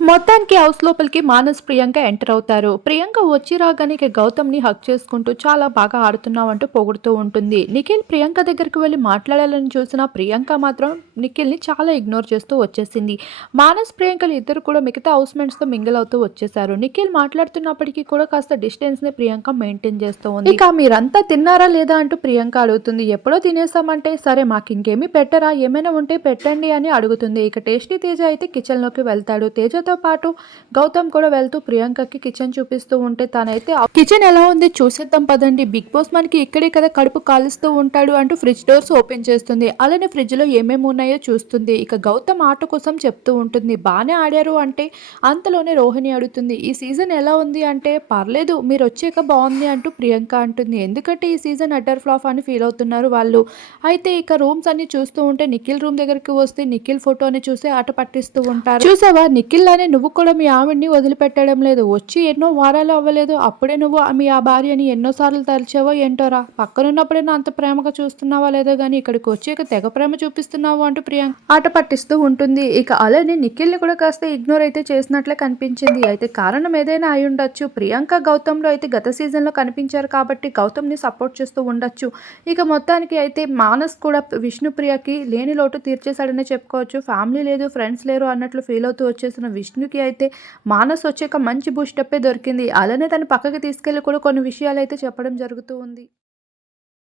మొత్తానికి హౌస్ లోపలికి మానస్ ప్రియాంక ఎంటర్ అవుతారు. ప్రియాంక వచ్చి రాగానే గౌతమ్ని హక్ చేసుకుంటూ చాలా బాగా ఆడుతున్నావు అంటూ పొగుడుతూ ఉంటుంది. నిఖిల్ ప్రియాంక దగ్గరికి వెళ్ళి మాట్లాడాలని చూసిన ప్రియాంక మాత్రం నిఖిల్ని చాలా ఇగ్నోర్ చేస్తూ వచ్చేసింది. మానస్ ప్రియాంకలు ఇద్దరు కూడా మిగతా హౌస్తో మింగిల్ అవుతూ వచ్చేసారు. నిఖిల్ మాట్లాడుతున్నప్పటికీ కూడా కాస్త డిస్టెన్స్ని ప్రియాంక మెయింటైన్ చేస్తూ ఉంది. ఇక మీరంతా తిన్నారా లేదా అంటూ ప్రియాంక అడుగుతుంది. ఎప్పుడో తినేసామంటే సరే మాకు ఇంకేమీ పెట్టరా ఏమైనా ఉంటే పెట్టండి అని అడుగుతుంది. ఇక టేస్టీ తేజ అయితే కిచెన్లోకి వెళ్తాడు తేజతో పాటు గౌతమ్ కూడా వెళ్తూ ప్రియాంకకి కిచెన్ చూపిస్తూ ఉంటే తనైతే కిచెన్ ఎలా ఉంది చూసేద్దాం పదండి. బిగ్ బాస్ మనకి ఇక్కడే కదా కడుపు కాలుస్తూ ఉంటాడు అంటూ ఫ్రిడ్జ్ డోర్స్ ఓపెన్ చేస్తుంది. అలానే ఫ్రిడ్జ్లో ఏమేమి ఉన్నాయో చూస్తుంది. ఇక గౌతమ్ ఆట కోసం చెప్తూ ఉంటుంది. బాగానే ఆడారు అంటే అంతలోనే రోహిణి అడుగుతుంది. ఈ సీజన్ ఎలా ఉంది అంటే పర్లేదు మీరు వచ్చాక బాగుంది అంటూ ప్రియాంక అంటుంది. ఎందుకంటే ఈ సీజన్ అడ్డర్ ఫ్లాప్ అని ఫీల్ అవుతున్నారు వాళ్ళు. అయితే ఇక రూమ్స్ అన్ని చూస్తూ ఉంటే నిఖిల్ రూమ్ దగ్గరికి వస్తే నిఖిల్ ఫోటోని చూసి ఆట పట్టిస్తూ ఉంటారు. చూసావా? నిఖిల్ అనే నువ్వు కూడా మీ ఆవిడ్ని వదిలిపెట్టడం లేదు. వచ్చి ఎన్నో వారాలు అవ్వలేదు. అప్పుడే నువ్వు మీ ఆ భార్యని ఎన్నోసార్లు తలిచావో ఏంటోరా? పక్కనున్నప్పుడైనా అంత ప్రేమగా చూస్తున్నావా లేదో కానీ ఇక్కడికి వచ్చి ఇక తెగ ప్రేమ చూపిస్తున్నావు అంటూ ప్రియాంక ఆట పట్టిస్తూ ఉంటుంది. ఇక అలానే నిఖిల్ని కూడా కాస్త ఇగ్నోర్ అయితే చేసినట్లే కనిపించింది. అయితే కారణం ఏదైనా అయి ఉండొచ్చు. ప్రియాంక గౌతమ్లో అయితే గత సీజన్లో కనిపించారు కాబట్టి గౌతమ్ని సపోర్ట్ చేస్తూ ఉండొచ్చు. ఇక మొత్తానికి అయితే మానస్ కూడా విష్ణుప్రియకి లేని లోటు తీర్చేశాడనే చెప్పుకోవచ్చు. ఫ్యామిలీ లేదు ఫ్రెండ్స్ లేరు అన్నట్లు ఫీల్ అవుతూ వచ్చేసిన విష్ణుకి అయితే మానస్ వచ్చాక మంచి బూస్టప్పే దొరికింది. అలానే తన పక్కకి తీసుకెళ్ళి కూడా కొన్ని విషయాలు అయితే చెప్పడం జరుగుతూ ఉంది.